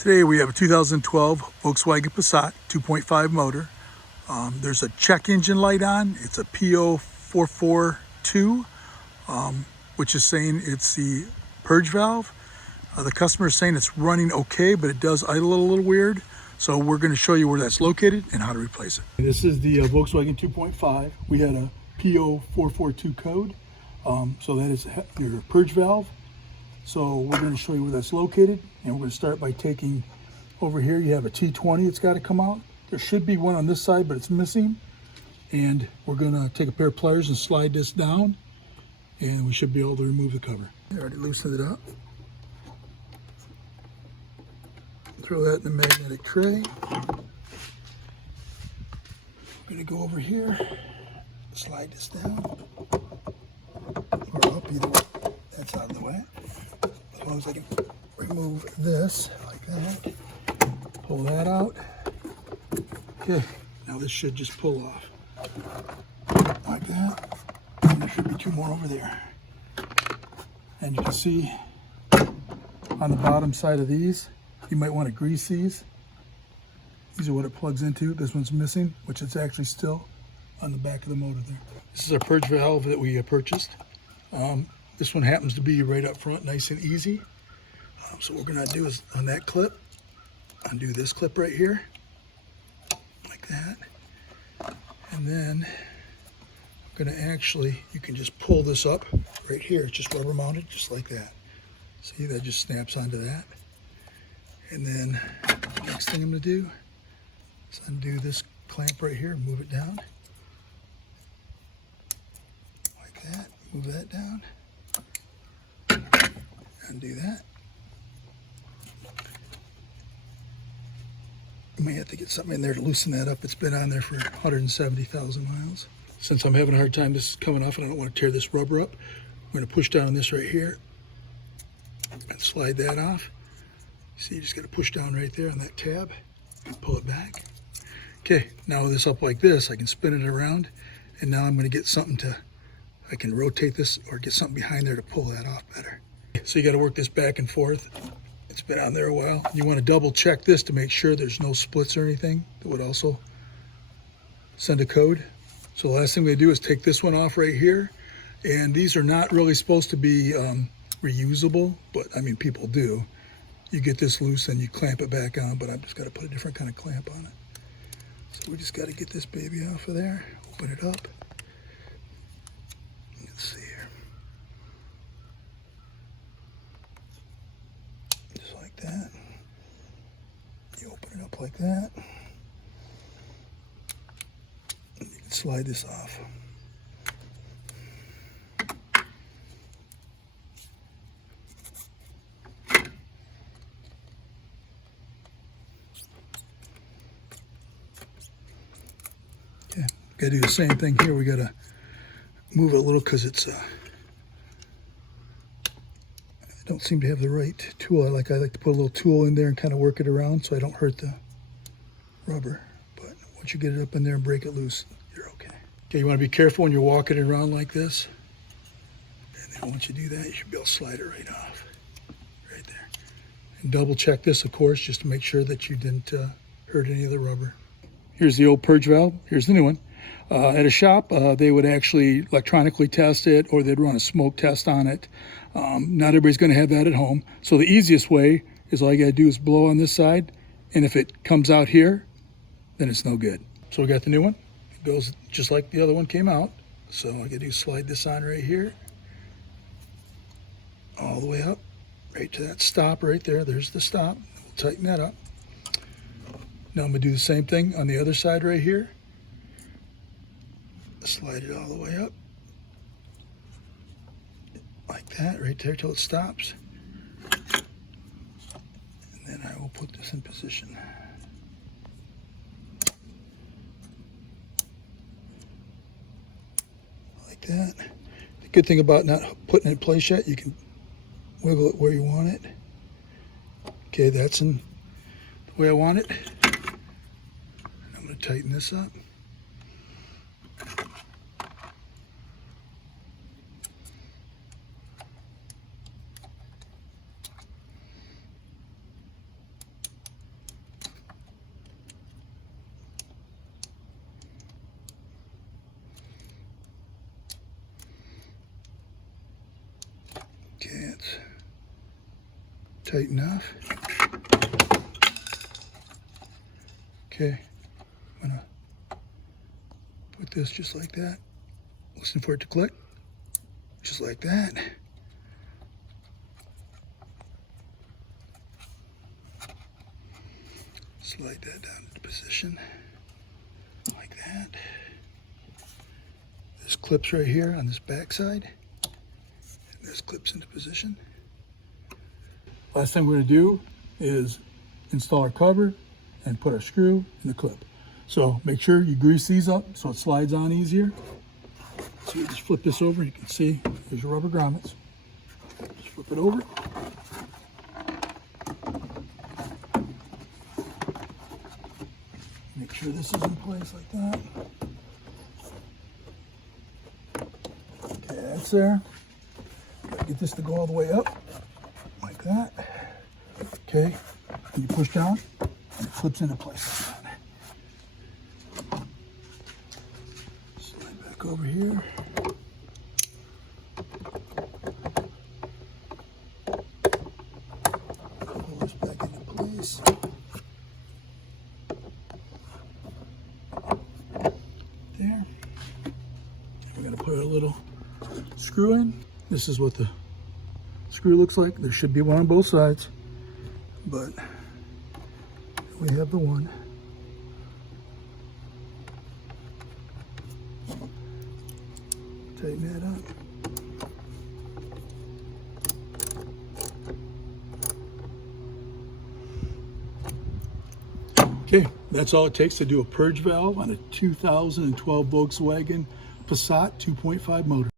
Today we have a 2012 Volkswagen Passat 2.5 motor. There's a check engine light on. It's a P0442, which is saying it's the purge valve. The customer is saying it's running okay, but it does idle a little weird. So we're going to show you where that's located and how to replace it. This is the Volkswagen 2.5. We had a P0442 code. So that is your purge valve. So we're going to show you where that's located, and we're going to start by taking over here. You have a T20 that's got to come out. There should be one on this side, but it's missing. And we're going to take a pair of pliers and slide this down, and we should be able to remove the cover. I already loosened it up. Throw that in the magnetic tray. I'm going to go over here, slide this down, or up, either way. That's out of the way. As long as I can remove this like that, pull that out. Okay, now this should just pull off like that. And there should be two more over there. And you can see on the bottom side of these, you might want to grease these. These are what it plugs into. This one's missing, which is actually still on the back of the motor there. This is our purge valve that we purchased. This one happens to be right up front, nice and easy. So what we're gonna do is on that clip, undo this clip right here, like that. And then I'm gonna actually, you can just pull this up right here. It's just rubber mounted, just like that. See, that just snaps onto that. And then next thing I'm gonna do is undo this clamp right here and move it down. Like that, move that down. Undo that. You may have to get something in there to loosen that up. It's been on there for 170,000 miles. Since I'm having a hard time, this is coming off and I don't want to tear this rubber up, I'm going to push down on this right here and slide that off. See, you just got to push down right there on that tab and pull it back. Okay, now with this up like this, I can spin it around, and now I'm going to get something I can rotate this or get something behind there to pull that off better. So you got to work this back and forth. It's been on there a while. You want to double check this to make sure there's no splits or anything that would also send a code. So the last thing we do is take this one off right here. And these are not really supposed to be reusable, but I mean, people do. You get this loose and you clamp it back on, but I've just got to put a different kind of clamp on it. So we just got to get this baby off of there, open it up. Let's see here. Just like that. You open it up like that. And you can slide this off. Okay, gotta do the same thing here. We gotta move it a little because it's I don't seem to have the right tool. I like to put a little tool in there and kind of work it around so I don't hurt the rubber. But once you get it up in there and break it loose, you're okay. Okay, you want to be careful when you're walking it around like this. And then once you do that, you should be able to slide it right off, right there. And double check this, of course, just to make sure that you didn't hurt any of the rubber. Here's the old purge valve. Here's the new one. At a shop, they would actually electronically test it, or they'd run a smoke test on it. Not everybody's going to have that at home. So the easiest way is all you got to do is blow on this side, and if it comes out here, then it's no good. So we got the new one. It goes just like the other one came out. So all I got to do is slide this on right here, all the way up, right to that stop right there. There's the stop. We'll tighten that up. Now I'm going to do the same thing on the other side right here. Slide it all the way up. Like that, right there till it stops. And then I will put this in position. Like that. The good thing about not putting it in place yet, you can wiggle it where you want it. Okay, that's in the way I want it. I'm going to tighten this up. tight enough. Okay, I'm gonna put this just like that. Listen for it to click, just like that. Slide that down into position, like that. There's clips right here on this back side. And there's clips into position. Last thing we're going to do is install our cover and put our screw in the clip. So make sure you grease these up so it slides on easier. So you just flip this over, you can see there's your rubber grommets. Just flip it over. Make sure this is in place like that. Okay, that's there. Gotta get this to go all the way up, like that. Okay, and you push down, and it clips into place like that. Slide back over here. Pull this back into place. There. We're going to put a little screw in. This is what the screw looks like. There should be one on both sides, but we have the one. Tighten that up. Okay, that's all it takes to do a purge valve on a 2012 Volkswagen Passat 2.5 motor.